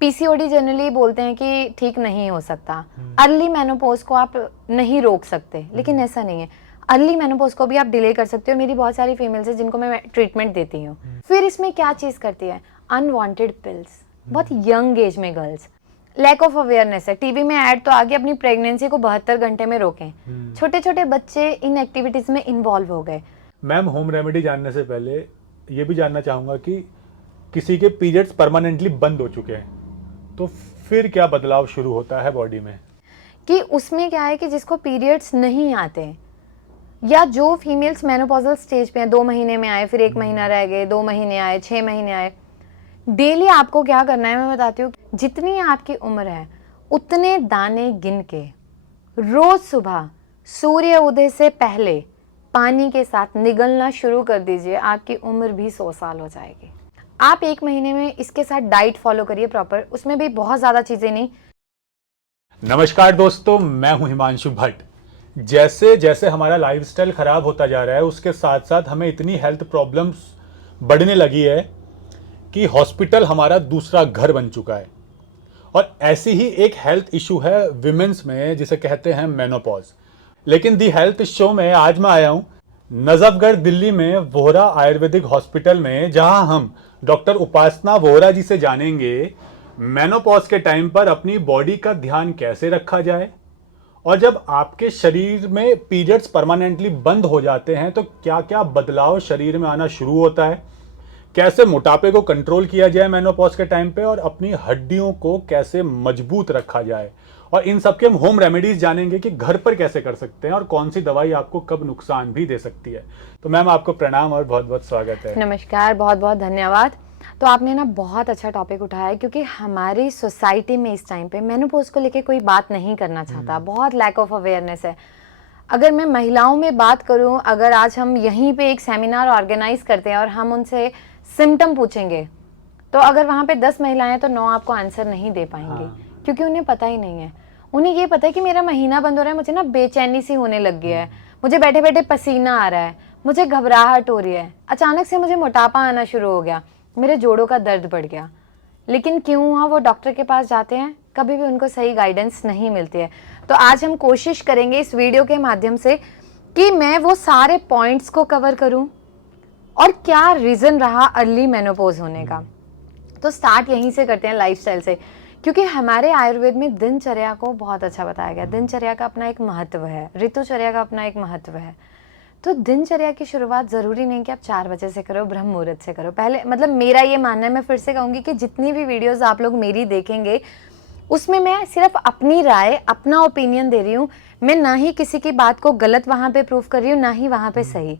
PCOD generally बोलते हैं कि ठीक नहीं हो सकता, अर्ली मेनोपॉज को आप नहीं रोक सकते, लेकिन ऐसा नहीं है। अर्ली मेनोपॉज को भी आप डिले कर सकते हो। मेरी बहुत सारी फीमेल्स हैं जिनको मैं ट्रीटमेंट देती हूँ। फिर इसमें क्या चीज़ करती है, अनवांटेड पिल्स, बहुत यंग एज में गर्ल्स, लैक ऑफ अवेयरनेस है। टीवी में ऐड तो आगे अपनी प्रेगनेंसी को 72 घंटे में रोकें। छोटे छोटे बच्चे इन एक्टिविटीज में इन्वॉल्व हो गए। मैम, होम रेमेडी जानने से पहले ये भी जानना चाहूँगा कि किसी के पीरियड्स परमानेंटली बंद हो चुके हैं तो फिर क्या बदलाव शुरू होता है बॉडी में? कि उसमें क्या है कि जिसको पीरियड्स नहीं आते या जो फीमेल्स मेनोपॉजल स्टेज पे हैं, 2 महीने में आए, फिर 1 महीना रह गए, 2 महीने आए, 6 महीने आए, डेली आपको क्या करना है मैं बताती हूँ। जितनी आपकी उम्र है उतने दाने गिन के रोज सुबह सूर्य उदय से पहले पानी के साथ निगलना शुरू कर दीजिए। आपकी उम्र भी 100 साल हो जाएगी। आप 1 महीने में इसके साथ डाइट फॉलो करिए प्रॉपर, उसमें भी बहुत ज़्यादा चीज़ें नहीं। नमस्कार दोस्तों, मैं हूं हिमांशु भट्ट। जैसे जैसे हमारा लाइफस्टाइल खराब होता जा रहा है उसके साथ साथ हमें इतनी हेल्थ प्रॉब्लम्स बढ़ने लगी है कि हॉस्पिटल हमारा दूसरा घर बन चुका है। और ऐसी ही एक हेल्थ इशू है विमेंस में जिसे कहते हैं मेनोपॉज। लेकिन दी हेल्थ शो में आज मैं आया हूं नजफगढ़ दिल्ली में वोहरा आयुर्वेदिक हॉस्पिटल में, जहां हम डॉक्टर उपासना वोहरा जी से जानेंगे मेनोपॉज के टाइम पर अपनी बॉडी का ध्यान कैसे रखा जाए, और जब आपके शरीर में पीरियड्स परमानेंटली बंद हो जाते हैं तो क्या क्या बदलाव शरीर में आना शुरू होता है, कैसे मोटापे को कंट्रोल किया जाए मेनोपॉज के टाइम पे, और अपनी हड्डियों को कैसे मजबूत रखा जाए। और इन सब के हम होम रेमेडीज जानेंगे कि घर पर कैसे कर सकते हैं और कौन सी दवाई आपको कब नुकसान भी दे सकती है। तो मैम, आपको प्रणाम और बहुत बहुत स्वागत है। नमस्कार, बहुत बहुत धन्यवाद। तो आपने ना बहुत अच्छा टॉपिक उठाया है, क्योंकि हमारी सोसाइटी में इस टाइम पे मेनोपॉज को लेके कोई बात नहीं करना चाहता। बहुत लैक ऑफ अवेयरनेस है। अगर मैं महिलाओं में बात करूं, अगर आज हम यहीं पे एक सेमिनार ऑर्गेनाइज करते हैं और हम उनसे सिम्टम पूछेंगे तो अगर वहाँ पे 10 महिलाएं हैं तो 9 आपको आंसर नहीं दे पाएंगे। क्योंकि उन्हें पता ही नहीं है। उन्हें ये पता है कि मेरा महीना बंद हो रहा है, मुझे ना बेचैनी सी होने लग गया है, मुझे बैठे बैठे पसीना आ रहा है, मुझे घबराहट हो रही है, अचानक से मुझे मोटापा आना शुरू हो गया, मेरे जोड़ों का दर्द बढ़ गया। लेकिन क्यों हुआ? वो डॉक्टर के पास जाते हैं, कभी भी उनको सही गाइडेंस नहीं मिलती है। तो आज हम कोशिश करेंगे इस वीडियो के माध्यम से कि मैं वो सारे पॉइंट्स को कवर करूं और क्या रीज़न रहा अर्ली मेनोपॉज होने का। तो स्टार्ट यहीं से करते हैं, लाइफस्टाइल से, क्योंकि हमारे आयुर्वेद में दिनचर्या को बहुत अच्छा बताया गया। दिनचर्या का अपना एक महत्व है, ऋतुचर्या का अपना एक महत्व है। तो दिनचर्या की शुरुआत ज़रूरी नहीं कि आप 4 बजे से करो, ब्रह्म मुहूर्त से करो। पहले मतलब मेरा ये मानना है, मैं फिर से कहूँगी कि जितनी भी वीडियोज़ आप लोग मेरी देखेंगे उसमें मैं सिर्फ अपनी राय, अपना ओपिनियन दे रही हूँ। मैं ना ही किसी की बात को गलत वहाँ पे प्रूफ कर रही हूँ, ना ही वहाँ पे सही।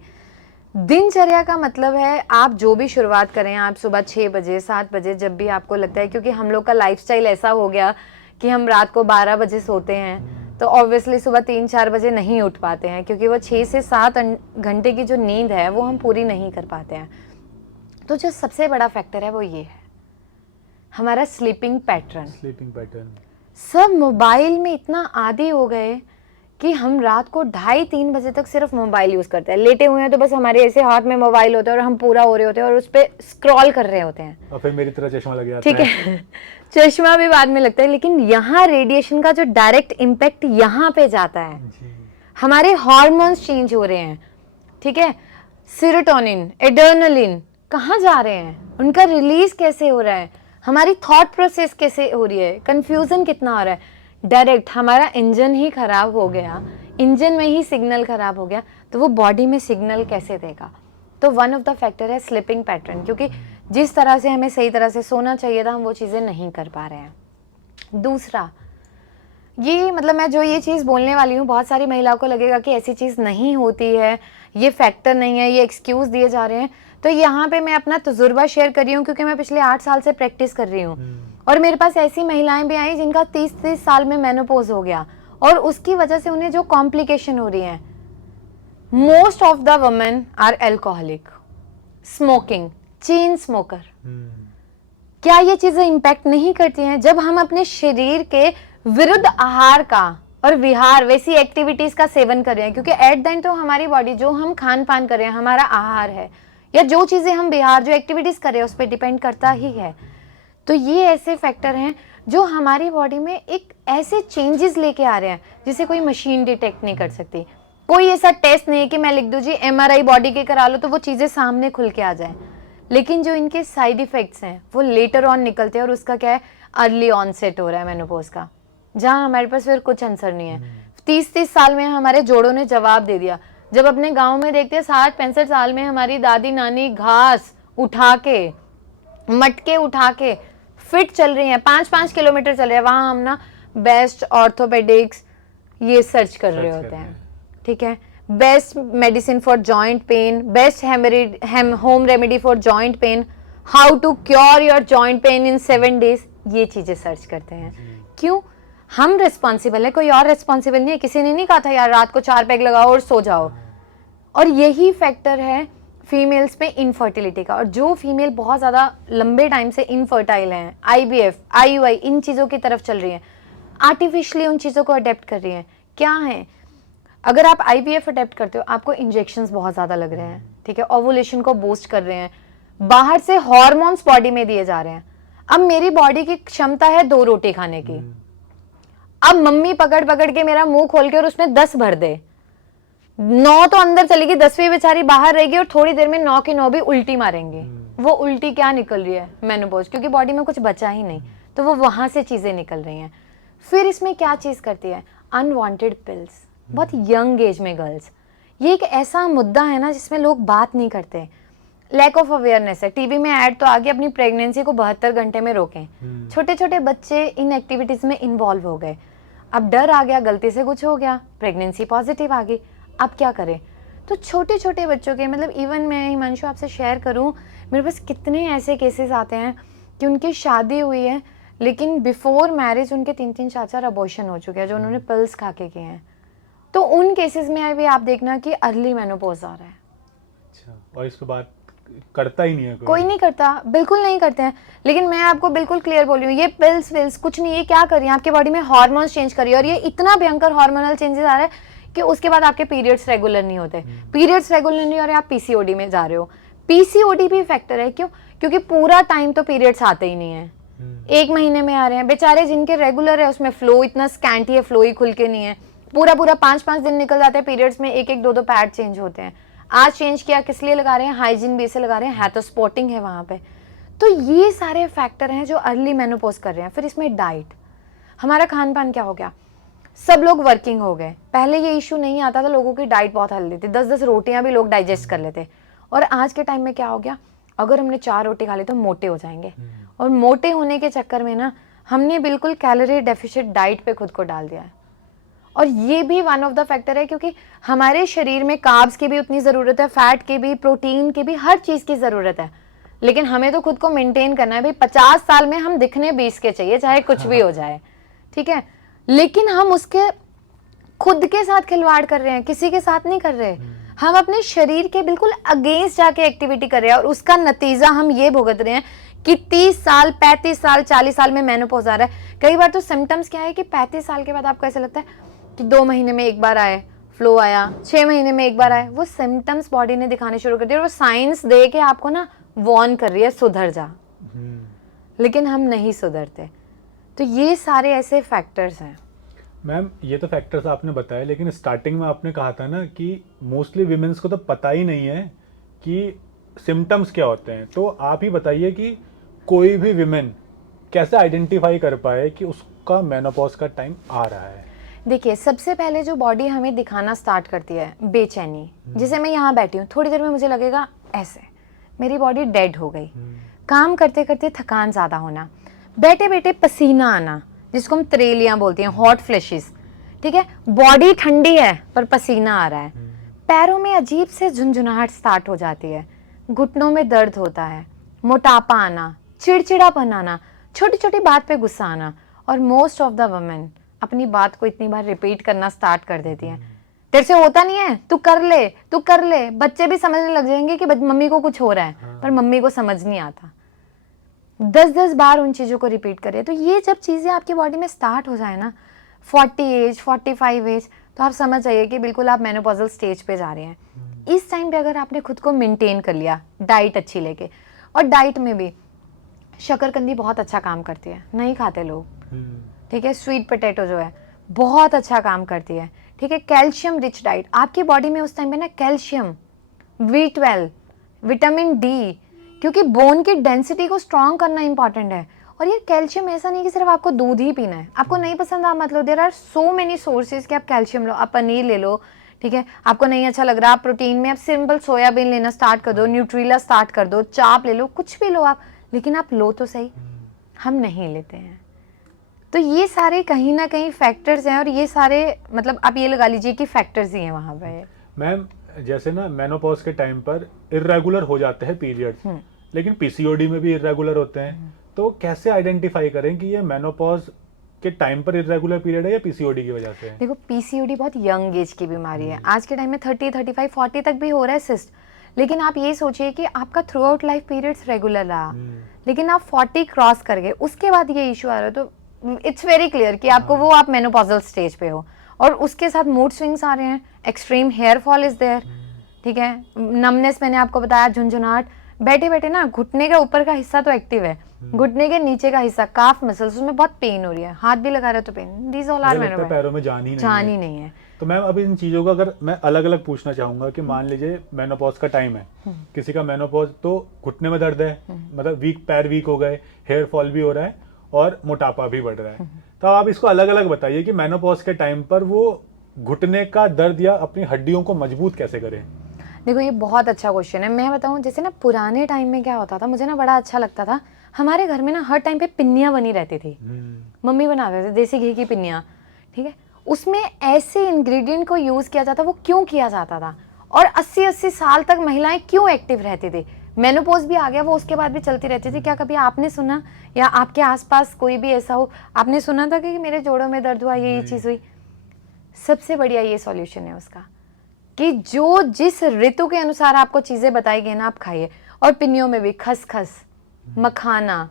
दिनचर्या का मतलब है आप जो भी शुरुआत करें, आप सुबह 6 बजे 7 बजे जब भी आपको लगता है, क्योंकि हम लोग का लाइफस्टाइल ऐसा हो गया कि हम रात को 12 बजे सोते हैं तो ऑब्वियसली सुबह 3-4 बजे नहीं उठ पाते हैं, क्योंकि वो 6 से 7 घंटे की जो नींद है वो हम पूरी नहीं कर पाते हैं। तो जो सबसे बड़ा फैक्टर है वो ये है हमारा स्लीपिंग पैटर्न। सब मोबाइल में इतना आदी हो गए कि हम रात को 2:30-3 बजे तक सिर्फ मोबाइल यूज करते हैं। लेटे हुए हैं तो बस हमारे ऐसे हाथ में मोबाइल होता है और हम पूरा हो रहे होते हैं और उस पर स्क्रॉल कर रहे होते हैं। और फिर मेरी तरह चश्मा लग जाता है। ठीक है चश्मा भी बाद में लगता है, लेकिन यहाँ रेडिएशन का जो डायरेक्ट इम्पैक्ट यहाँ पे जाता है, हमारे हार्मोन्स चेंज हो रहे हैं। ठीक है, सेरोटोनिन, एड्रेनलिन कहाँ जा रहे हैं, उनका रिलीज कैसे हो रहा है, हमारी थॉट प्रोसेस कैसे हो रही है, कंफ्यूजन कितना हो रहा है। डायरेक्ट हमारा इंजन ही खराब हो गया, इंजन में ही सिग्नल खराब हो गया, तो वो बॉडी में सिग्नल कैसे देगा। तो वन ऑफ द फैक्टर है स्लीपिंग पैटर्न, क्योंकि जिस तरह से हमें सही तरह से सोना चाहिए था हम वो चीज़ें नहीं कर पा रहे हैं। दूसरा, ये मतलब मैं जो ये चीज़ बोलने वाली हूँ, बहुत सारी महिलाओं को लगेगा कि ऐसी चीज़ नहीं होती है, ये फैक्टर नहीं है, ये एक्सक्यूज़ दिए जा रहे हैं। तो यहाँ पे मैं अपना तजुर्बा शेयर कर रही हूँ, क्योंकि मैं पिछले 8 साल से प्रैक्टिस कर रही हूँ और मेरे पास ऐसी महिलाएं भी आई जिनका 30-30 साल में मेनोपॉज हो गया और उसकी वजह से उन्हें जो कॉम्प्लिकेशन हो रही है, most of the women are alcoholic, smoking, chain smoker. क्या ये चीजें इंपैक्ट नहीं करती हैं? जब हम अपने शरीर के विरुद्ध आहार का और विहार वैसी एक्टिविटीज का सेवन कर रहे हैं, क्योंकि एट द एंड तो हमारी बॉडी जो हम खान पान कर रहे हैं, हमारा आहार है, या जो चीजें हम विहार जो एक्टिविटीज कर रहे हैं उस पर डिपेंड करता ही है। तो ये ऐसे फैक्टर हैं जो हमारी बॉडी में एक ऐसे चेंजेस लेके आ रहे हैं जिसे कोई मशीन डिटेक्ट नहीं कर सकती। कोई ऐसा टेस्ट नहीं है कि मैं लिख दूँ जी MRI बॉडी के करा लो तो वो चीज़ें सामने खुल के आ जाए, लेकिन जो इनके साइड इफेक्ट्स हैं वो लेटर ऑन निकलते हैं, और उसका क्या है, अर्ली ऑनसेट हो रहा है मेनोपॉज का, जहाँ हमारे पास फिर कुछ आंसर नहीं है। 30-30 साल में हमारे जोड़ों ने जवाब दे दिया। जब अपने गांव में देखते हैं 60-65 साल में हमारी दादी नानी घास उठा के, मटके उठा के फिट चल रही हैं, 5-5 किलोमीटर चल रहे हैं, वहां हम ना बेस्ट ऑर्थोपेडिक्स ये सर्च कर रहे होते हैं, ठीक है, best medicine for joint pain, best home remedy for joint pain, how to cure your joint pain in 7 days, ये चीजें सर्च करते हैं। क्यों? हम रिस्पॉन्सिबल है, कोई और रिस्पॉन्सिबल नहीं है। किसी ने नहीं कहा था यार रात को 4 पैग लगाओ और सो जाओ। और यही फैक्टर है फीमेल्स में इनफर्टिलिटी का, और जो फीमेल बहुत ज़्यादा लंबे टाइम से इनफर्टाइल हैं, IVF, IUI इन चीज़ों की तरफ चल रही हैं, आर्टिफिशियली उन चीज़ों को अडेप्ट कर रही हैं। क्या है, अगर आप IVF अडेप्ट करते हो आपको इंजेक्शंस बहुत ज़्यादा लग रहे हैं, ठीक है, ओवुलेशन को बूस्ट कर रहे हैं, बाहर से हार्मोन्स बॉडी में दिए जा रहे हैं। अब मेरी बॉडी की क्षमता है 2 रोटी खाने की, अब मम्मी पकड़ पकड़ के मेरा मुंह खोल के और उसमें 10 भर दे, 9 तो अंदर चलेगी, 10वीं बेचारी बाहर रहेगी, और थोड़ी देर में 9 की 9 भी उल्टी मारेंगे। वो उल्टी क्या निकल रही है, मेनोपॉज, क्योंकि बॉडी में कुछ बचा ही नहीं, तो वो वहां से चीजें निकल रही हैं। फिर इसमें क्या चीज करती है, अनवांटेड पिल्स, बहुत यंग एज में गर्ल्स। ये एक ऐसा मुद्दा है ना जिसमें लोग बात नहीं करते, लैक ऑफ अवेयरनेस है। टीवी में ऐड तो आगे अपनी प्रेगनेंसी को 72 घंटे में रोकें, छोटे छोटे बच्चे इन एक्टिविटीज में इन्वॉल्व हो गए, अब डर आ गया, गलती से कुछ हो गया, प्रेगनेंसी पॉजिटिव आ गई, अब क्या करें। तो छोटे छोटे बच्चों के, मतलब इवन मैं हिमांशु आपसे शेयर करूं, मेरे पास कितने ऐसे केसेस आते हैं कि उनकी शादी हुई है लेकिन बिफोर मैरिज उनके 3-3 4-4 अबॉर्शन हो चुके हैं जो उन्होंने पिल्स खा के किए हैं। तो उन केसेस में भी आप देखना कि अर्ली मेनोपॉज आ रहा है। अच्छा, और इसके बाद करता ही नहीं है कोई नहीं करता, बिल्कुल नहीं करते हैं। लेकिन मैं आपको बिल्कुल क्लियर बोल रही हूँ, ये पिल्स विल्स कुछ नहीं, ये क्या कर रही है, आपके बॉडी में हार्मोन्स चेंज कर रही है, और ये इतना भयंकर हार्मोनल चेंजेस आ रहा है कि उसके बाद आपके पीरियड्स रेगुलर नहीं होते, पीरियड्स रेगुलर नहीं हो रहे, आप PCOD में जा रहे हो। PCOD भी फैक्टर है, क्यों? क्योंकि पूरा टाइम तो पीरियड्स आते ही नहीं है, 1 महीने में आ रहे हैं। बेचारे जिनके रेगुलर है उसमें फ्लो इतना स्कैंटी है, फ्लो ही खुल के नहीं है, पूरा 5-5 दिन निकल जाते हैं पीरियड्स में, 1-1 2-2 पैड चेंज होते हैं। आज चेंज किया, किस लिए लगा रहे हैं, हाइजीन बेस से लगा रहे हैं, है तो स्पॉटिंग है वहां पे। तो ये सारे फैक्टर हैं जो अर्ली मेनोपॉज कर रहे हैं। फिर इसमें डाइट, हमारा खान पान क्या हो गया, सब लोग वर्किंग हो गए, पहले ये इशू नहीं आता था, लोगों की डाइट बहुत हेल्दी थी, 10-10 रोटियां भी लोग डाइजेस्ट कर लेते। और आज के टाइम में क्या हो गया, अगर हमने 4 रोटी खा ली तो मोटे हो जाएंगे, और मोटे होने के चक्कर में ना हमने बिल्कुल कैलोरी डेफिशिएंट डाइट पे खुद को डाल दिया है। और ये भी वन ऑफ द फैक्टर है, क्योंकि हमारे शरीर में कार्ब्स की भी उतनी ज़रूरत है, फैट की भी, प्रोटीन की भी, हर चीज़ की ज़रूरत है। लेकिन हमें तो खुद को मेंटेन करना है भाई, 50 साल में हम दिखने 20 के चाहिए, चाहे कुछ भी हो जाए, ठीक है। लेकिन हम उसके खुद के साथ खिलवाड़ कर रहे हैं, किसी के साथ नहीं कर रहे। हम अपने शरीर के बिल्कुल अगेंस्ट जाके एक्टिविटी कर रहे हैं, और उसका नतीजा हम ये भुगत रहे हैं कि 30 साल, 35 साल, 40 साल में मेनोपॉज आ रहा है। कई बार तो सिम्टम्स क्या है कि 35 साल के बाद आपको ऐसा लगता है कि 2 महीने में एक बार आए, फ्लो आया, 6 महीने में एक बार आए, वो सिम्टम्स बॉडी ने दिखाने शुरू कर दिए, और वो साइंस दे के आपको ना वार्न कर रही है, सुधर जा। लेकिन हम नहीं सुधरते। तो ये सारे ऐसे फैक्टर्स हैं। मैम, ये तो फैक्टर्स आपने बताए, लेकिन स्टार्टिंग में आपने कहा था ना कि मोस्टली विमेंस को तो पता ही नहीं है कि सिम्टम्स क्या होते हैं। तो आप ही बताइए कि कोई भी विमेन कैसे आइडेंटिफाई कर पाए कि उसका मेनोपॉज का टाइम आ रहा है। देखिए, सबसे पहले जो बॉडी हमें दिखाना स्टार्ट करती है, बेचैनी, जैसे मैं यहाँ बैठी हूँ, थोड़ी देर में मुझे लगेगा ऐसे मेरी बॉडी डेड हो गई, काम करते करते थकान ज़्यादा होना, बैठे बैठे पसीना आना, जिसको हम त्रेलियाँ बोलते हैं, हॉट फ्लैशेस, ठीक है, बॉडी ठंडी है पर पसीना आ रहा है, पैरों में अजीब से झुंझुनाहट स्टार्ट हो जाती है, घुटनों में दर्द होता है, मोटापा आना, चिड़चिड़ापन आना, छोटी छोटी बात पे गुस्सा आना। और मोस्ट ऑफ द वुमेन अपनी बात को इतनी बार रिपीट करना स्टार्ट कर देती हैं, तेरे से होता नहीं है, तू कर ले, तू कर ले। बच्चे भी समझने लग जाएंगे कि मम्मी को कुछ हो रहा है, पर मम्मी को समझ नहीं आता। 10-10 बार उन चीज़ों को रिपीट करिए। तो ये जब चीज़ें आपकी बॉडी में स्टार्ट हो जाए ना, 40 एज, 45 एज, तो आप समझ जाइए कि बिल्कुल आप मेनोपॉजल स्टेज पे जा रहे हैं। इस टाइम पे अगर आपने खुद को मेंटेन कर लिया, डाइट अच्छी लेके, और डाइट में भी शकरकंदी बहुत अच्छा काम करती है, नहीं खाते लोग, ठीक है। स्वीट पोटैटो जो है बहुत अच्छा काम करती है, ठीक है। कैल्शियम रिच डाइट, आपकी बॉडी में उस टाइम पे ना कैल्शियम, B12, विटामिन डी, क्योंकि बोन की डेंसिटी को स्ट्रॉन्ग करना इंपॉर्टेंट है। और ये कैल्शियम ऐसा नहीं कि सिर्फ आपको दूध ही पीना है, आपको नहीं पसंद आप मत लो, there are so many sources कि आप कैल्शियम लो, आप पनीर ले लो, ठीक है। आपको नहीं अच्छा लग रहा, आप प्रोटीन में आप सिंपल सोयाबीन लेना स्टार्ट कर दो, न्यूट्रीला स्टार्ट कर दो, चाप ले लो, कुछ भी लो आप, लेकिन आप लो तो सही। हम नहीं लेते हैं। तो ये सारे कहीं ना कहीं फैक्टर्स हैं, और ये सारे मतलब आप ये लगा लीजिए कि फैक्टर्स ही हैं वहाँ पे। मैम जैसे ना मेनोपॉज के टाइम पर इरेगुलर हो जाते हैं पीरियड्स, लेकिन पीसीओडी में भी इरेगुलर होते हैं, तो कैसे आइडेंटिफाई करें कि ये मेनोपॉज के टाइम पर इरेगुलर पीरियड है या पीसीओडी की वजह से है? देखो, पीसीओडी बहुत यंग एज की बीमारी है, आज के टाइम में 30, 35, 40 तक भी हो रहा है सिस्ट, लेकिन आप ये सोचिए कि आपका through out life periods regular रहा, लेकिन आप 40 क्रॉस कर गए, उसके बाद ये इशू आ रहा है, तो इट्स वेरी क्लियर कि आपको वो आप मेनोपॉजल स्टेज पे हो, और उसके साथ मूड स्विंग्स आ रहे हैं, extreme hair fall is there, ठीक है। नमनेस मैंने आपको बताया, झुंझुनाहट, बैठे बैठे ना घुटने का ऊपर का हिस्सा तो एक्टिव है, घुटने के नीचे का हिस्सा काफ मसल्स उसमें बहुत पेन हो रही है, हाथ भी लगा रहे हो तो pain, these all are menopause, पैरों में जान ही नहीं है। तो मैम अभी इन चीज़ों को अगर मैं अलग अलग पूछना चाहूंगा कि मान लीजिए मेनोपॉज का टाइम है, किसी का मेनोपॉज तो घुटने में दर्द है, मतलब पैर वीक हो गए, हेयर फॉल भी हो रहा है और मोटापा भी बढ़ रहा है, तो आप इसको अलग अलग बताइए कि मेनोपॉज के टाइम पर वो घुटने का दर्द या अपनी हड्डियों को मजबूत कैसे करें? देखो, ये बहुत अच्छा क्वेश्चन है। मैं बताऊं, जैसे ना पुराने टाइम में क्या होता था, मुझे ना बड़ा अच्छा लगता था, हमारे घर में ना हर टाइम पे पिन्नियाँ बनी रहती थी, मम्मी बनाते थे देसी घी की पिन्नियाँ, ठीक है। उसमें ऐसे इंग्रेडिएंट को यूज़ किया जाता, वो क्यों किया जाता था, और 80-80 साल तक महिलाएं क्यों एक्टिव रहती थी? मेनोपॉज भी आ गया, वो उसके बाद भी चलती रहती थी। क्या कभी आपने सुना, या आपके आसपास कोई भी ऐसा हो, आपने सुना था कि मेरे जोड़ों में दर्द हुआ, ये चीज़ हुई? सबसे बढ़िया ये सॉल्यूशन है उसका कि जो जिस ऋतु के अनुसार आपको चीज़ें बताई गई ना, आप खाइए। और पिन्नियों में भी खसखस, मखाना,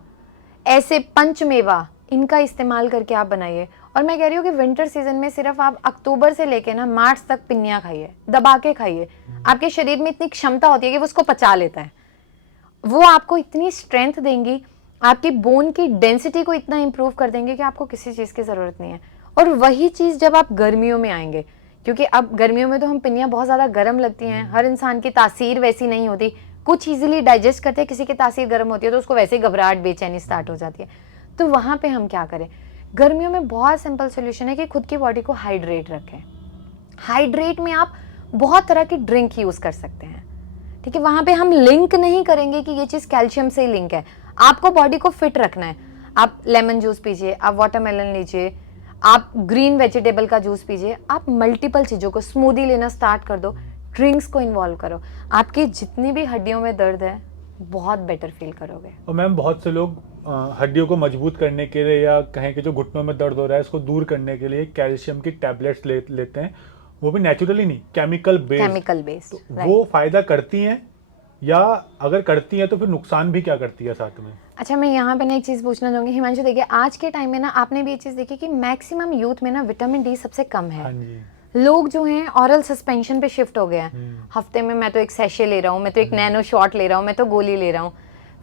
ऐसे पंचमेवा, इनका इस्तेमाल करके आप बनाइए। और मैं कह रही हूँ कि विंटर सीजन में सिर्फ आप अक्टूबर से लेके ना मार्च तक पिन्नियाँ खाइए, दबा के खाइए। आपके शरीर में इतनी क्षमता होती है कि वो उसको पचा लेता है, वो आपको इतनी स्ट्रेंथ देंगी, आपकी बोन की डेंसिटी को इतना इंप्रूव कर देंगे कि आपको किसी चीज़ की ज़रूरत नहीं है। और वही चीज़ जब आप गर्मियों में आएंगे, क्योंकि अब गर्मियों में तो हम पिन्नियाँ बहुत ज़्यादा गर्म लगती हैं, हर इंसान की तासीर वैसी नहीं होती, कुछ इजीली डाइजेस्ट करते हैं, किसी की तासीर गर्म होती है तो उसको वैसे ही घबराहट बेचैनी स्टार्ट हो जाती है। तो वहाँ पे हम क्या करें? गर्मियों में बहुत सिंपल सोल्यूशन है कि खुद की बॉडी को हाइड्रेट रखें। हाइड्रेट में आप बहुत तरह की ड्रिंक यूज़ कर सकते हैं, ठीक है। वहाँ पे हम लिंक नहीं करेंगे कि ये चीज़ कैल्शियम से लिंक है, आपको बॉडी को फिट रखना है। आप लेमन जूस पीजिए, आप वाटरमेलन लीजिए, आप ग्रीन वेजिटेबल का जूस पीजिए, आप मल्टीपल चीज़ों को, स्मूदी लेना स्टार्ट कर दो, ड्रिंक्स को इन्वॉल्व करो, आपकी जितनी भी हड्डियों में दर्द है बहुत बेटर फील करोगे। और मैम बहुत से लोग हड्डियों को मजबूत करने के लिए या कहें कि जो घुटनों में दर्द हो रहा है इसको दूर करने के लिए कैल्शियम की टैबलेट्स लेते हैं, वो भी नेचुरली नहीं, केमिकल बेस्ड। वो फायदा करती हैं, या अगर करती हैं तो फिर नुकसान भी क्या करती है साथ में? अच्छा, मैं यहाँ पे ना एक चीज़ पूछना चाहूँगी हिमांशु, देखिए आज के टाइम में ना आपने भी ये चीज़ देखी कि मैक्सिमम यूथ में ना विटामिन डी सबसे कम है। हाँ जी। लोग जो हैं ऑरल सस्पेंशन पे शिफ्ट हो गए हैं, हफ्ते में मैं तो एक सैशे ले रहा हूँ, मैं तो एक नैनो शॉट ले रहा हूँ, मैं तो गोली ले रहा हूँ,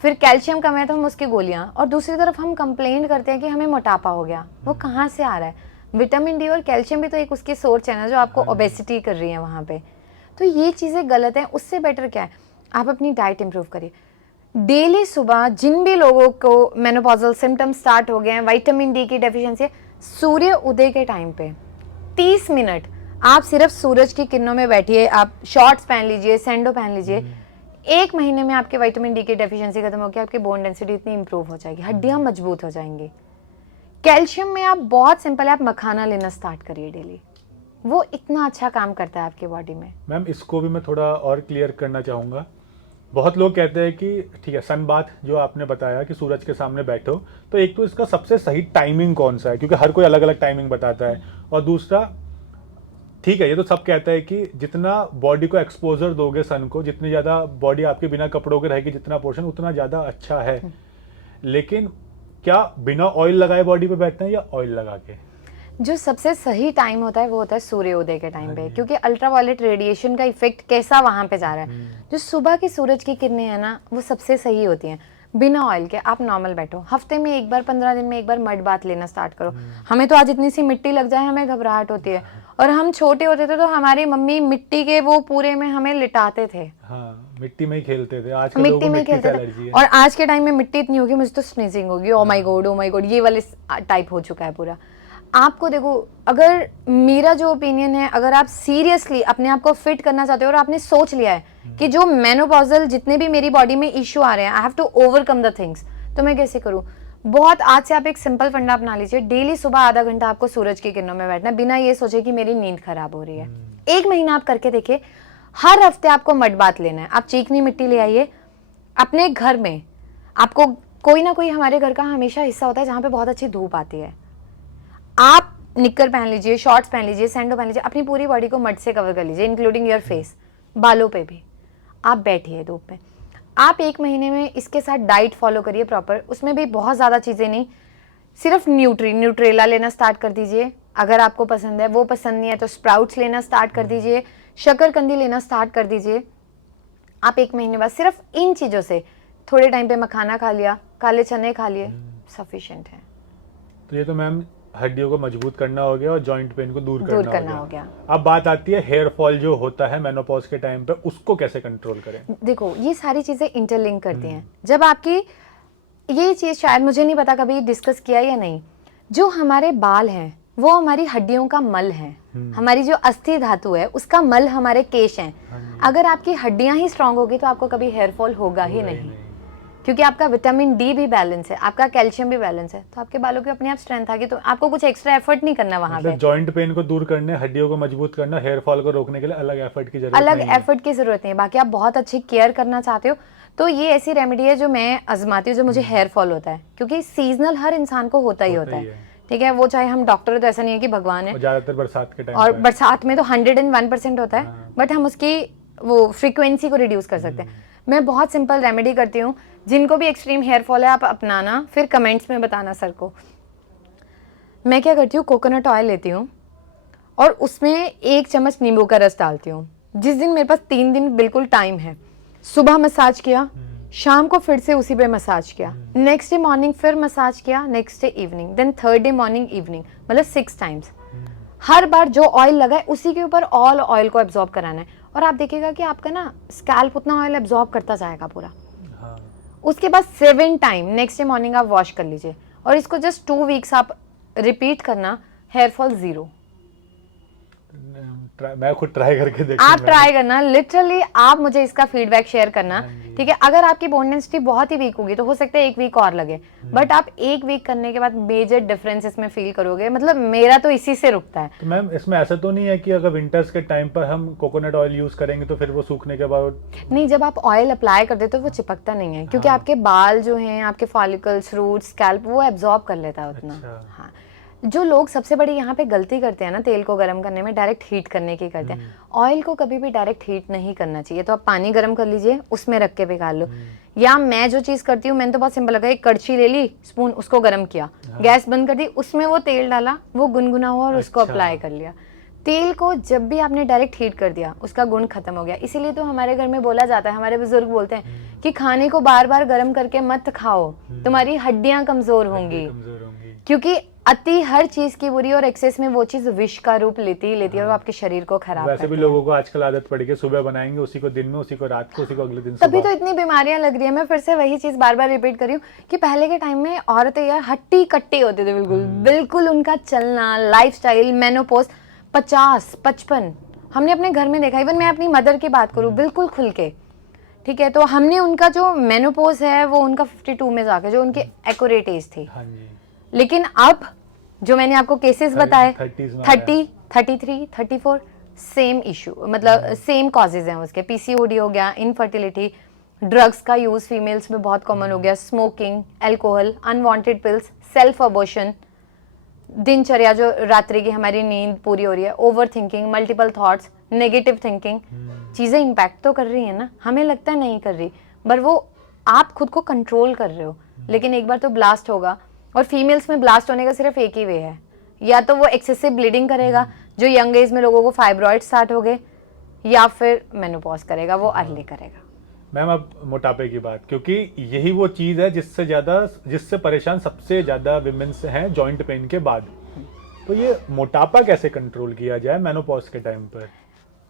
फिर कैल्शियम कम है तो हम उसकी गोलियाँ, और दूसरी तरफ हम कंप्लेंट करते हैं कि हमें मोटापा हो गया। वो कहाँ से आ रहा है? विटामिन डी और कैल्शियम भी तो एक उसकी सोर्स है ना, जो आपको ओबेसिटी कर रही है वहाँ पे। तो ये चीज़ें गलत हैं। उससे बेटर क्या है, आप अपनी डाइट इंप्रूव करिए। डेली सुबह जिन भी लोगों को मेनोपॉजल सिम्टम्स स्टार्ट हो गए हैं, विटामिन डी की डेफिशिएंसी है, सूर्य उदय के टाइम पे 30 मिनट आप सिर्फ सूरज की किरणों में बैठिए, आप शॉर्ट्स पहन लीजिए, सैंडो पहन लीजिए, 1 महीने में आपके विटामिन डी की डेफिशिएंसी खत्म होकर आपकी बोन डेंसिटी इतनी इंप्रूव हो जाएगी, हड्डियां मजबूत हो जाएंगी। कैल्शियम में आप बहुत सिंपल है, आप मखाना लेना स्टार्ट करिए डेली, वो इतना अच्छा काम करता है आपकी बॉडी में। मैम इसको भी मैं थोड़ा और क्लियर करना चाहूँगा। बहुत लोग कहते हैं कि ठीक है, सन बाथ जो आपने बताया कि सूरज के सामने बैठो, तो एक तो इसका सबसे सही टाइमिंग कौन सा है, क्योंकि हर कोई अलग अलग टाइमिंग बताता है, और दूसरा ठीक है ये तो सब कहता है कि जितना बॉडी को एक्सपोजर दोगे सन को, जितनी ज़्यादा बॉडी आपके बिना कपड़ों के रहेगी, जितना पोर्शन उतना ज़्यादा अच्छा है, लेकिन क्या बिना ऑयल लगाए बॉडी पे बैठते हैं या ऑयल लगा के? जो सबसे सही टाइम होता है वो होता है सूर्योदय के टाइम पे, क्योंकि अल्ट्रावायलेट रेडिएशन का इफेक्ट कैसा वहां पे जा रहा है। जो सुबह की सूरज की किरणें हैं ना, वो सबसे सही होती हैं। बिना ऑयल के आप नॉर्मल बैठो, हफ्ते में एक बार, 15 दिन में एक बार मड बाथ लेना स्टार्ट करो। हमें तो आज इतनी सी मिट्टी लग जाए हमें घबराहट होती है, और हम छोटे होते थे तो हमारी मम्मी मिट्टी के वो पूरे में हमें लिटाते थे। हाँ, मिट्टी में ही खेलते थे। आज के लोगों को मिट्टी से एलर्जी है। और आज के टाइम में मिट्टी इतनी होगी मुझे तो स्नीजिंग होगी, ओ माय गॉड, ये वाले टाइप हो चुका है पूरा। आपको देखो, अगर मेरा जो ओपिनियन है, अगर आप सीरियसली अपने आप को फिट करना चाहते हो और आपने सोच लिया है कि जो मेनोपॉजल जितने भी मेरी बॉडी में इश्यू आ रहे हैं, I have to overcome the things, तो मैं कैसे करूँ? बहुत आज से आप एक सिंपल फंडा अपना लीजिए, डेली सुबह आधा घंटा आपको सूरज की किरणों में बैठना, बिना ये सोचे कि मेरी नींद खराब हो रही है। 1 महीना आप करके देखिए, हर हफ्ते आपको मड बाथ लेना है। आप चीकनी मिट्टी ले आइए अपने घर में, आपको कोई ना कोई, हमारे घर का हमेशा हिस्सा होता है जहाँ पे बहुत अच्छी धूप आती है। आप निक्कर पहन लीजिए, शॉर्ट्स पहन लीजिए, सैंडो पहन लीजिए, अपनी पूरी बॉडी को मड से कवर कर लीजिए, इंक्लूडिंग योर फेस, बालों पे भी। आप बैठिए धूप में, आप 1 महीने में इसके साथ डाइट फॉलो करिए प्रॉपर। उसमें भी बहुत ज़्यादा चीज़ें नहीं, सिर्फ न्यूट्रेला लेना स्टार्ट कर दीजिए अगर आपको पसंद है। वो पसंद नहीं है तो स्प्राउट्स लेना स्टार्ट कर दीजिए, शकरकंदी लेना स्टार्ट कर दीजिए। आप 1 महीने बाद सिर्फ इन चीज़ों से, थोड़े टाइम पे मखाना खा लिया, काले चने खा लिए, सफिशिएंट है। तो ये तो मैम हड्डियों को मजबूत करना हो गया और जॉइंट पेन को दूर करना हो गया। अब बात आती है हेयर फॉल जो होता है मेनोपॉज के टाइम पे, उसको कैसे कंट्रोल करें? देखो, ये सारी चीज़ें इंटरलिंक करती हैं। जब आपकी ये चीज़, शायद मुझे नहीं पता कभी डिस्कस किया या नहीं, जो हमारे बाल हैं वो हमारी हड्डियों का मल है, हमारी जो अस्थि धातु है उसका मल हमारे केश हैं। अगर आपकी हड्डियां ही स्ट्रांग होगी तो आपको कभी हेयर फॉल होगा ही नहीं, क्योंकि आपका विटामिन डी भी बैलेंस है, आपका कैल्शियम भी बैलेंस है, तो आपके बालों की अपने आप स्ट्रेंथ आ गई। तो आपको कुछ एक्स्ट्रा एफर्ट नहीं करना वहां पे। जॉइंट पेन को दूर करने, हड्डियों को मजबूत करना, हेयर फॉल को रोकने के लिए अलग एफर्ट की जरूरत अलग नहीं है। एफर्ट की जरूरत नहीं है। बाकी आप बहुत अच्छी केयर करना चाहते हो तो ये ऐसी रेमेडी है जो मैं आजमाती हूँ, जो मुझे हेयर फॉल होता है, क्योंकि सीजनल हर इंसान को होता ही होता है। ठीक है, वो चाहे हम डॉक्टर हो तो ऐसा नहीं है कि भगवान है, ज्यादातर बरसात के टाइम और बरसात में तो 101% होता है, बट हम उसकी वो फ्रीक्वेंसी को रिड्यूस कर सकते हैं। मैं बहुत सिंपल रेमेडी करती हूँ, जिनको भी एक्सट्रीम हेयर फॉल है आप अपनाना, फिर कमेंट्स में बताना सर को। मैं क्या करती हूँ, कोकोनट ऑयल लेती हूँ और उसमें 1 चम्मच नींबू का रस डालती हूँ। जिस दिन मेरे पास 3 दिन बिल्कुल टाइम है, सुबह मसाज किया, शाम को फिर से उसी पे मसाज किया, नेक्स्ट डे मॉर्निंग फिर मसाज किया, next day evening, then third day morning evening, मतलब 6 टाइम्स। हर बार जो ऑयल लगा है उसी के ऊपर ऑल ऑयल को एब्जॉर्ब कराना है, और आप देखिएगा कि आपका ना स्कैल्प उतना ऑयल एब्जॉर्ब करता जाएगा पूरा। उसके बाद 7 टाइम नेक्स्ट डे मॉर्निंग आप वॉश कर लीजिए, और इसको जस्ट 2 वीक्स आप रिपीट करना, हेयर फॉल 0। मैं खुद ट्राई करके देखूंगा। आप ट्राई करना, लिटरली आप मुझे इसका फीडबैक शेयर करना, ठीक है? अगर आपकी बोन डेंसिटी बहुत ही वीक होगी तो हो सकता है 1 वीक और लगे, बट आप 1 वीक करने के बाद मेजर डिफरेंस इसमें फील करोगे। मतलब मेरा तो इसी से रुकता है। तो मैम इसमें ऐसा तो नहीं है कि अगर विंटर्स के टाइम पर हम कोकोनट ऑयल यूज करेंगे तो फिर वो सूखने के बाद? नहीं, जब आप ऑयल अप्लाई कर देते हो वो चिपकता नहीं है, क्योंकि आपके बाल जो हैं, आपके फॉलिकल्स, रूट्स, स्कैल्प, वो एब्जॉर्ब कर लेता है उतना। हाँ, जो लोग सबसे बड़ी यहाँ पे गलती करते हैं ना, तेल को गर्म करने में डायरेक्ट हीट करने की करते हैं। ऑयल को कभी भी डायरेक्ट हीट नहीं करना चाहिए। तो आप पानी गर्म कर लीजिए, उसमें रख के पिघाल लो, या मैं जो चीज़ करती हूँ, मैंने तो बहुत सिंपल लगा, एक कड़छी ले ली, स्पून, उसको गर्म किया, गैस बंद कर दी, उसमें वो तेल डाला, वो गुनगुना हुआ और उसको अप्लाई कर लिया। तेल को जब भी आपने डायरेक्ट हीट कर दिया उसका गुण खत्म हो गया। इसीलिए तो हमारे घर में बोला जाता है, हमारे बुजुर्ग बोलते हैं कि खाने को बार बार गर्म करके मत खाओ, तुम्हारी हड्डियां कमजोर होंगी, क्योंकि अति हर चीज की बुरी, और एक्सेस में वो चीज विष का रूप लेती ही लेती है, और वो आपके शरीर को खराब वैसे भी लोगों को आजकल आदत पड़ गई, सुबह बनाएंगे उसी को दिन में, उसी को रात को, उसी को अगले दिन तभी तो इतनी बीमारियां लग रही है। मैं फिर से वही चीज बार बार रिपीट कर रही हूँ कि पहले के टाइम में औरतें यार हट्टी कट्टी होते थे, बिल्कुल बिल्कुल उनका चलना, लाइफस्टाइल, मेनोपॉज 50-55 हमने अपने घर में देखा। इवन मैं अपनी मदर की बात करूँ, बिल्कुल खुल के, ठीक है, तो हमने उनका जो मेनोपॉज है वो उनका 52 में जाके, जो उनकी एक्यूरेट एज थी। लेकिन अब जो मैंने आपको केसेस बताए, 30, 33, 34, सेम इशू, मतलब सेम कॉजेज हैं उसके। पीसीओडी हो गया, इनफर्टिलिटी, ड्रग्स का यूज फीमेल्स में बहुत कॉमन हो गया, smoking, alcohol, unwanted pills, self abortion, दिनचर्या जो रात्रि की हमारी नींद पूरी हो रही है, over thinking, multiple thoughts, negative thinking, चीजें इम्पैक्ट तो कर रही है ना। हमें लगता है नहीं कर रही, पर वो आप खुद को कंट्रोल कर रहे हो, लेकिन एक बार तो ब्लास्ट होगा। और फीमेल्स में ब्लास्ट होने का सिर्फ एक ही वे है, या तो वो एक्सेसिव ब्लीडिंग करेगा, जो यंग एज में लोगों को फाइब्रॉइड स्टार्ट हो गए, या फिर मेनोपॉज करेगा, वो अर्ली करेगा। मैम अब मोटापे की बात, क्योंकि यही वो चीज़ है जिससे परेशान सबसे ज़्यादा विमेंस हैं जॉइंट पेन के बाद। तो ये मोटापा कैसे कंट्रोल किया जाए मेनोपॉज के टाइम पर?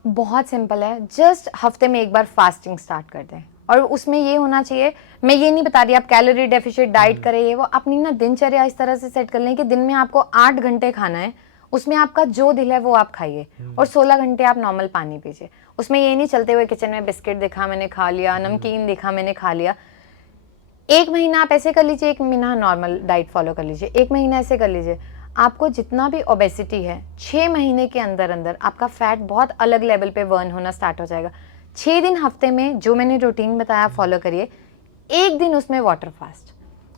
बहुत सिंपल है, जस्ट हफ्ते में एक बार फास्टिंग स्टार्ट कर दें। और उसमें ये होना चाहिए, मैं ये नहीं बता रही आप कैलोरी डेफिशिएट डाइट करें, ये वो, अपनी ना दिनचर्या इस तरह से सेट कर लें कि दिन में आपको 8 घंटे खाना है, उसमें आपका जो दिल है वो आप खाइए, और 16 घंटे आप नॉर्मल पानी पीजिए। उसमें ये नहीं चलते हुए किचन में बिस्किट दिखा मैंने खा लिया, नमकीन दिखा मैंने खा लिया। 1 महीना आप ऐसे कर लीजिए, 1 महीना नॉर्मल डाइट फॉलो कर लीजिए, 1 महीना ऐसे कर लीजिए। आपको जितना भी ओबेसिटी है 6 महीने के अंदर अंदर आपका फैट बहुत अलग लेवल पे बर्न होना स्टार्ट हो जाएगा। 6 दिन हफ्ते में जो मैंने रूटीन बताया फॉलो करिए, 1 दिन उसमें वाटर फास्ट।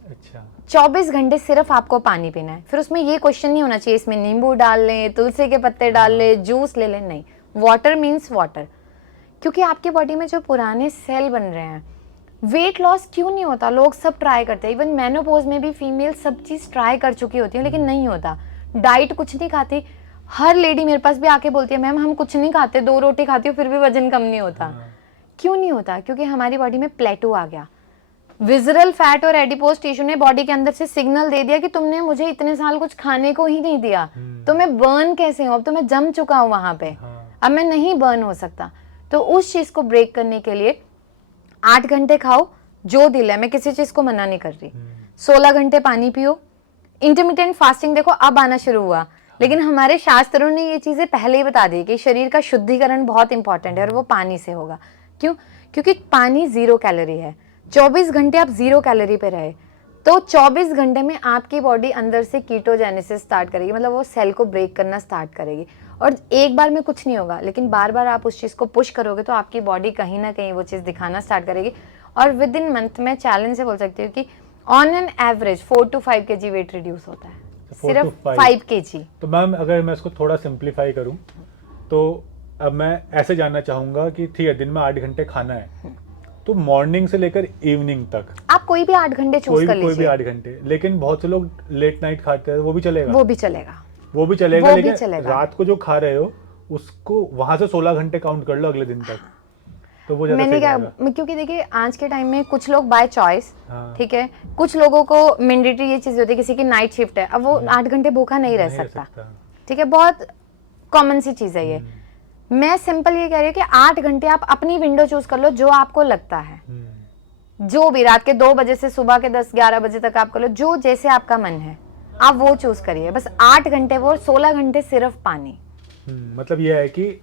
अच्छा। 24 घंटे सिर्फ आपको पानी पीना है। फिर उसमें ये क्वेश्चन नहीं होना चाहिए इसमें नींबू डाल लें, तुलसी के पत्ते डाल लें, जूस ले लें, नहीं, वाटर मीन्स वाटर। क्योंकि आपके बॉडी में जो पुराने सेल बन रहे हैं, वेट लॉस क्यों नहीं होता? लोग सब ट्राई करते हैं, इवन मेनोपॉज में भी फीमेल सब चीज़ ट्राई कर चुकी होती है, लेकिन नहीं होता। डाइट कुछ नहीं खाती, हर लेडी मेरे पास भी आके बोलती है मैम हम कुछ नहीं खाते, 2 रोटी खाती हूँ फिर भी वजन कम नहीं होता। क्यों नहीं होता? क्योंकि हमारी बॉडी में प्लेटो आ गया। विजरल फैट और एडिपोज टिश्यू ने बॉडी के अंदर से सिग्नल दे दिया कि तुमने मुझे इतने साल कुछ खाने को ही नहीं दिया, तो मैं बर्न कैसे हूँ? अब तो मैं जम चुका हूँ वहां पे, अब मैं नहीं बर्न हो सकता। तो उस चीज को ब्रेक करने के लिए 8 घंटे खाओ जो दिल है, मैं किसी चीज को मना नहीं कर रही। 16 घंटे पानी पियो। इंटरमिटेंट फास्टिंग देखो अब आना शुरू हुआ, लेकिन हमारे शास्त्रों ने ये चीजें पहले ही बता दी कि शरीर का शुद्धिकरण बहुत इंपॉर्टेंट है और वो पानी से होगा। क्यों? क्योंकि पानी 0 कैलोरी है। 24 घंटे आप 0 कैलोरी पे रहे तो 24 घंटे में आपकी बॉडी अंदर से कीटोजेनेसिस स्टार्ट करेगी, मतलब वो सेल को ब्रेक करना स्टार्ट करेगी। और एक बार में कुछ नहीं होगा, लेकिन बार बार आप उस चीज़ को पुश करोगे तो आपकी बॉडी कहीं ना कहीं वो चीज़ दिखाना स्टार्ट करेगी। और विद इन मंथ में चैलेंज से बोल सकती हूँ कि on an average 4 to 5 kg weight reduce होता है, सिर्फ 5 kg। तो मैम अगर मैं इसको थोड़ा सिंप्लीफाई करूँ तो अब मैं ऐसे जानना चाहूँगा कि ठीक है दिन में 8 घंटे खाना है, तो मॉर्निंग से लेकर इवनिंग तक आप कोई भी 8 घंटे चूज कर लीजिए। कोई भी 8 घंटे, लेकिन बहुत से लोग लेट नाइट खाते हैं, वो भी चलेगा? वो भी चलेगा, वो भी चलेगा, वो भी लेकिन चलेगा। रात को जो खा रहे हो उसको वहां से 16 घंटे काउंट कर लो अगले दिन तक, तो वो मैंने क्या, क्योंकि देखिए आज के टाइम में कुछ लोग बाय चॉइस, ठीक है, कुछ लोगों को मैंडेटरी ये चीज होती है, किसी की नाइट शिफ्ट है, अब वो 8 घंटे भूखा नहीं रह सकता, ठीक है, बहुत कॉमन सी चीज है ये। मैं सिंपल ये कह रही हूँ कि 8 घंटे आप अपनी विंडो चूज कर लो जो आपको लगता है, जो भी रात के 2 बजे से सुबह के 10-11 बजे तक आप कर लो, जो जैसे आपका मन है आप वो चूज करिए। बस 8 घंटे वो, 16 घंटे सिर्फ पानी। मतलब ये है कि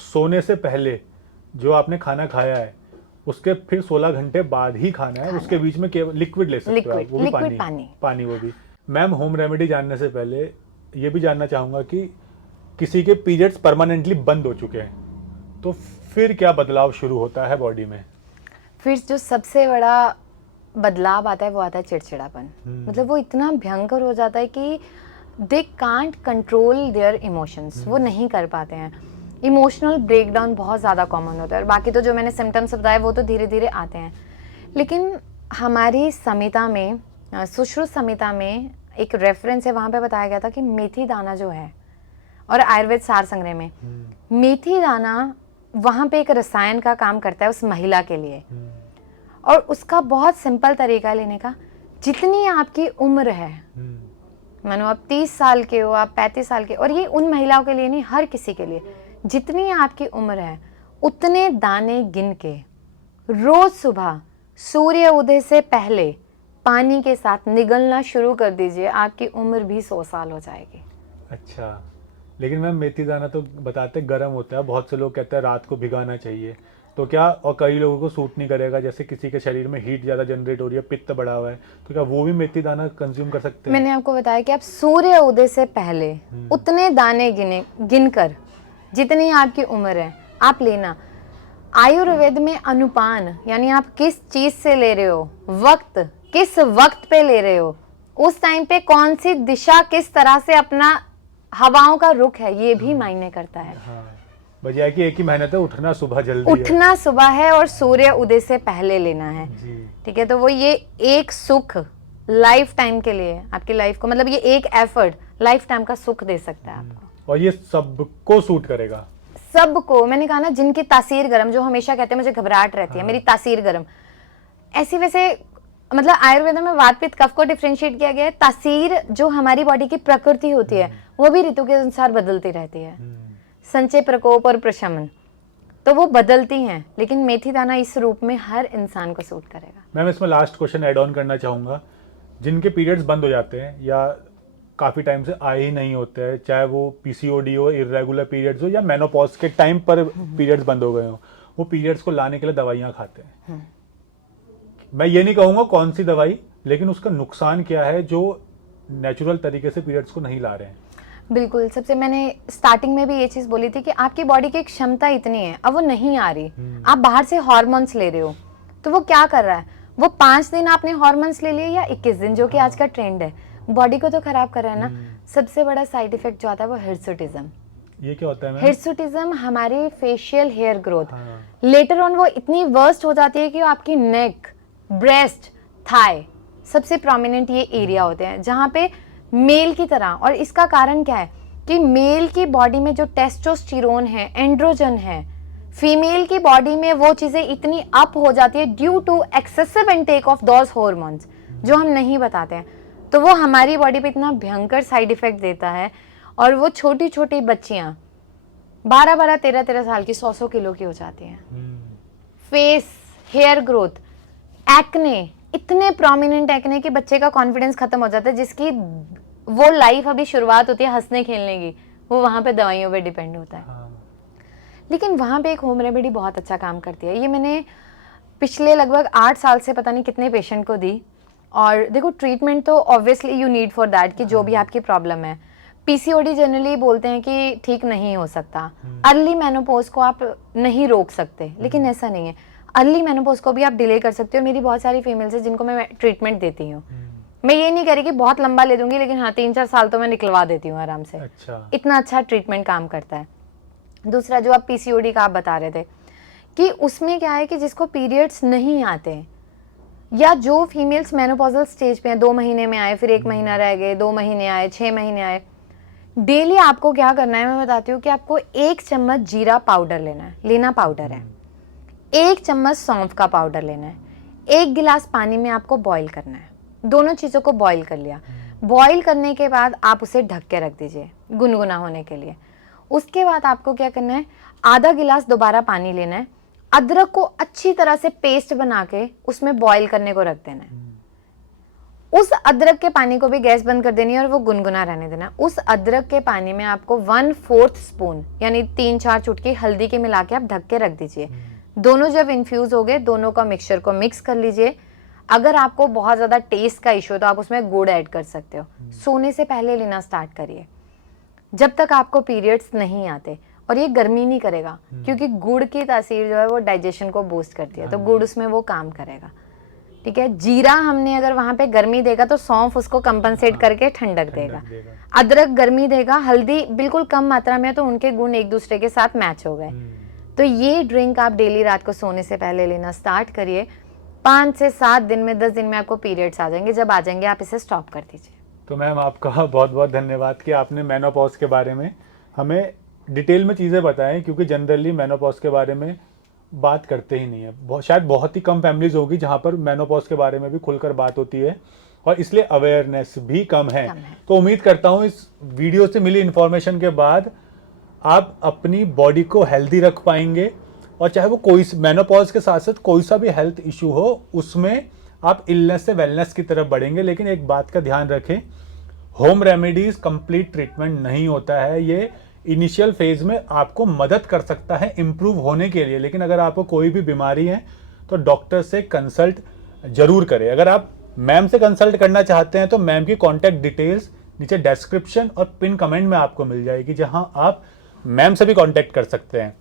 सोने से पहले जो आपने खाना खाया है उसके फिर 16 घंटे बाद ही खाना है, उसके बीच में केवल लिक्विड ले सकते हो आप, वो भी पानी वो भी। मैम होम रेमेडी जानने से पहले ये भी जानना चाहूँगा कि किसी के पीरियड्स परमानेंटली बंद हो चुके हैं तो फिर क्या बदलाव शुरू होता है बॉडी में? फिर जो सबसे बड़ा बदलाव आता है वो आता है चिड़चिड़ापन। मतलब वो इतना भयंकर हो जाता है कि they can't control their emotions, वो नहीं कर पाते हैं। इमोशनल ब्रेकडाउन बहुत ज़्यादा कॉमन होता है, और बाकी तो जो मैंने सिम्टम्स बताए वो तो धीरे धीरे आते हैं। लेकिन हमारी संहिता में, सुश्रुत संहिता में एक रेफरेंस है, वहाँ पे बताया गया था कि मेथी दाना जो है, और आयुर्वेद सार संग्रह में मेथी दाना वहाँ पे एक रसायन का काम करता है उस महिला के लिए, और उसका बहुत सिंपल तरीका है लेने का। जितनी आपकी उम्र है, मानो आप 30 साल के हो, आप 35 साल के, और ये उन महिलाओं के लिए नहीं, हर किसी के लिए, जितनी आपकी उम्र है उतने दाने गिन के रोज सुबह सूर्य उदय से पहले पानी के साथ निगलना शुरू कर दीजिए, आपकी उम्र भी 100 साल हो जाएगी। अच्छा, लेकिन मैम मेथी दाना तो बताते गर्म होता है, बहुत से लोग कहते हैं रात को भिगाना चाहिए, तो क्या, और कई लोगों को सूट नहीं करेगा, जैसे किसी के शरीर में हीट ज़्यादा जनरेट हो रही है, पित्त बढ़ा हुआ है, तो क्या वो भी मेथी दाना कंज्यूम कर सकते हैं? मैंने आपको बताया कि आप सूर्य उदय से पहले उतने दाने गिनकर जितनी आपकी उम्र है आप लेना। आयुर्वेद में अनुपान, यानी आप किस चीज से ले रहे हो, वक्त किस वक्त पे ले रहे हो, उस टाइम पे कौन सी दिशा, किस तरह से अपना हवाओं का रुख है, ये भी मायने करता है। बजाय कि एक ही मेहनत है, उठना सुबह जल्दी उठना सुबह है और सूर्य उदय से पहले लेना है, ठीक है। तो वो ये एक सुख लाइफ टाइम के लिए आपकी लाइफ को, मतलब ये एक एफर्ट लाइफ टाइम का सुख दे सकता है आपको, और ये सबको सूट करेगा, सबको, मैंने कहा ना, जिनकी तासीर गर्म, जो हमेशा कहते हैं मुझे घबराहट रहती है, मेरी तासीर गर्म, ऐसी वैसे मतलब आयुर्वेद में वात पित्त कफ को डिफरेंशिएट किया गया है। तासीर जो हमारी बॉडी की प्रकृति होती है वो भी ऋतु के अनुसार बदलती रहती है। संचय, प्रकोप और प्रशमन, तो वो बदलती हैं, लेकिन मेथी दाना इस रूप में हर इंसान को सूट करेगा। मैम इसमें लास्ट क्वेश्चन ऐड ऑन करना चाहूँगा, जिनके पीरियड्स बंद हो जाते हैं या काफ़ी टाइम से आए ही नहीं होते हैं, चाहे वो पीसीओडी हो, इरेगुलर पीरियड्स हो या मेनोपॉज के टाइम पर पीरियड्स बंद हो गए हो, वो पीरियड्स को लाने के लिए दवाइयाँ खाते हैं। मैं ये नहीं कहूँगा कौन सी दवाई, लेकिन उसका नुकसान क्या है जो नेचुरल तरीके से पीरियड्स को नहीं ला रहे हैं। बिल्कुल, सबसे मैंने स्टार्टिंग में भी ये चीज बोली थी कि आपकी बॉडी की क्षमता इतनी है, अब वो नहीं आ रही। आप बाहर से हार्मोन्स ले रहे हो, तो वो क्या कर रहा है, वो 5 दिन आपने हार्मोन्स ले लिए या 21 दिन, जो कि आज का ट्रेंड है, बॉडी को तो खराब कर रहा है ना। सबसे बड़ा साइड इफेक्ट जो आता है वो हिर्सुटिज्म। ये क्या होता है मैम? हिर्सुटिज्म हमारी facial hair growth later on वो इतनी वर्स्ट हो जाती है कि आपकी नेक, ब्रेस्ट, थाई, सबसे प्रोमिनेंट ये एरिया होते हैं जहाँ पे मेल की तरह। और इसका कारण क्या है कि मेल की बॉडी में जो टेस्टोस्टेरोन है, एंड्रोजन है, फीमेल की बॉडी में वो चीजें इतनी अप हो जाती है due to excessive intake of those hormones, जो हम नहीं बताते हैं। तो वो हमारी बॉडी पे इतना भयंकर साइड इफेक्ट देता है। और वो छोटी छोटी बच्चियां 12-12, 13-13 साल की 100-100 किलो की हो जाती हैं। फेस, हेयर ग्रोथ, एक्ने, इतने प्रोमिनेंट एक्ने कि बच्चे का कॉन्फिडेंस खत्म हो जाता है, जिसकी वो लाइफ अभी शुरुआत होती है हंसने खेलने की, वो वहां पे दवाइयों पे डिपेंड होता है। लेकिन वहां पे एक होम रेमेडी बहुत अच्छा काम करती है। ये मैंने पिछले लगभग 8 साल से पता नहीं कितने पेशेंट को दी। और देखो, ट्रीटमेंट तो obviously you need for that, कि जो भी आपकी प्रॉब्लम है। पीसीओडी जनरली बोलते हैं कि ठीक नहीं हो सकता, अर्ली मेनोपॉज को आप नहीं रोक सकते, लेकिन ऐसा नहीं है। अर्ली मेनोपॉज को भी आप डिले कर सकते हो। मेरी बहुत सारी फीमेल्स हैं जिनको मैं ट्रीटमेंट देती हूँ। मैं ये नहीं कह रही कि बहुत लंबा ले दूंगी, लेकिन हाँ 3-4 साल तो मैं निकलवा देती हूँ आराम से। अच्छा। इतना अच्छा ट्रीटमेंट काम करता है। दूसरा जो आप पीसीओडी का आप बता रहे थे कि उसमें क्या है कि जिसको पीरियड्स नहीं आते, या जो फीमेल्स मेनोपॉजल स्टेज पे हैं, 2 महीने में आए, फिर 1 महीना रह गए, 2 महीने आए, 6 महीने आए, डेली आपको क्या करना है मैं बताती हूँ कि आपको 1 चम्मच जीरा पाउडर लेना पाउडर है, 1 चम्मच सौंफ का पाउडर लेना है, 1 गिलास पानी में आपको बॉईल करना है। दोनों चीज़ों को बॉईल कर लिया। बॉईल करने के बाद आप उसे ढक के रख दीजिए गुनगुना होने के लिए। उसके बाद आपको क्या करना है, आधा गिलास दोबारा पानी लेना है, अदरक को अच्छी तरह से पेस्ट बना के उसमें बॉईल करने को रख देना है। उस अदरक के पानी को भी गैस बंद कर देनी है और वो गुनगुना रहने देना। उस अदरक के पानी में आपको 1/4 स्पून यानी 3-4 चुटकी हल्दी के मिला के आप ढक के रख दीजिए। दोनों जब इन्फ्यूज हो गए, दोनों का मिक्सचर को मिक्स कर लीजिए। अगर आपको बहुत ज्यादा टेस्ट का इशू है तो आप उसमें गुड़ ऐड कर सकते हो। सोने से पहले लेना स्टार्ट करिए जब तक आपको पीरियड्स नहीं आते। और ये गर्मी नहीं करेगा, क्योंकि गुड़ की तासीर जो है वो डाइजेशन को बूस्ट करती है, तो गुड़ उसमें वो काम करेगा। ठीक है, जीरा हमने अगर वहां पे गर्मी देगा तो सौंफ उसको कंपनसेट करके ठंडक देगा। अदरक गर्मी देगा, हल्दी बिल्कुल कम मात्रा में है, तो उनके गुण एक दूसरे के साथ मैच हो गए। तो ये ड्रिंक आप डेली रात को सोने से पहले लेना स्टार्ट करिए। 5 से 7 दिन में, 10 दिन में आपको पीरियड्स आ जाएंगे। जब आ जाएंगे आप इसे स्टॉप कर दीजिए। तो मैम आपका बहुत बहुत धन्यवाद कि आपने मेनोपॉज के बारे में हमें डिटेल में चीज़ें बताएं, क्योंकि जनरली मेनोपॉज के बारे में बात करते ही नहीं है। शायद बहुत ही कम फैमिलीज होगी जहाँ पर मेनोपॉज के बारे में भी खुलकर बात होती है, और इसलिए अवेयरनेस भी कम है। तो उम्मीद करता हूँ इस वीडियो से मिली इन्फॉर्मेशन के बाद आप अपनी बॉडी को हेल्दी रख पाएंगे, और चाहे वो कोई मेनोपॉज के साथ साथ कोई सा भी हेल्थ इशू हो, उसमें आप इलनेस से वेलनेस की तरफ बढ़ेंगे। लेकिन एक बात का ध्यान रखें, होम रेमेडीज कंप्लीट ट्रीटमेंट नहीं होता है। ये इनिशियल फेज में आपको मदद कर सकता है इम्प्रूव होने के लिए, लेकिन अगर आपको कोई भी बीमारी है तो डॉक्टर से कंसल्ट जरूर करें। अगर आप मैम से कंसल्ट करना चाहते हैं तो मैम की कॉन्टैक्ट डिटेल्स नीचे डिस्क्रिप्शन और पिन कमेंट में आपको मिल जाएगी, जहां आप मैम से भी कॉन्टैक्ट कर सकते हैं।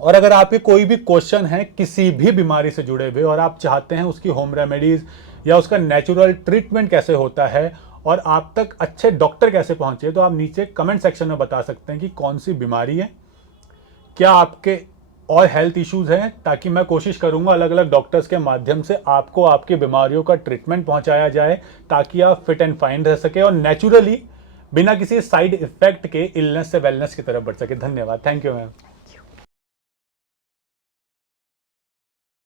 और अगर आपके कोई भी क्वेश्चन है किसी भी बीमारी से जुड़े हुए और आप चाहते हैं उसकी होम रेमेडीज या उसका नेचुरल ट्रीटमेंट कैसे होता है और आप तक अच्छे डॉक्टर कैसे पहुंचे, तो आप नीचे कमेंट सेक्शन में बता सकते हैं कि कौन सी बीमारी है, क्या आपके और हेल्थ इश्यूज हैं, ताकि मैं कोशिश करूंगा अलग अलग डॉक्टर्स के माध्यम से आपको आपकी बीमारियों का ट्रीटमेंट पहुंचाया जाए, ताकि आप फिट एंड फाइन रह सके और नेचुरली बिना किसी साइड इफेक्ट के इलनेस से वेलनेस की तरफ बढ़ सके। धन्यवाद। Thank you ma'am.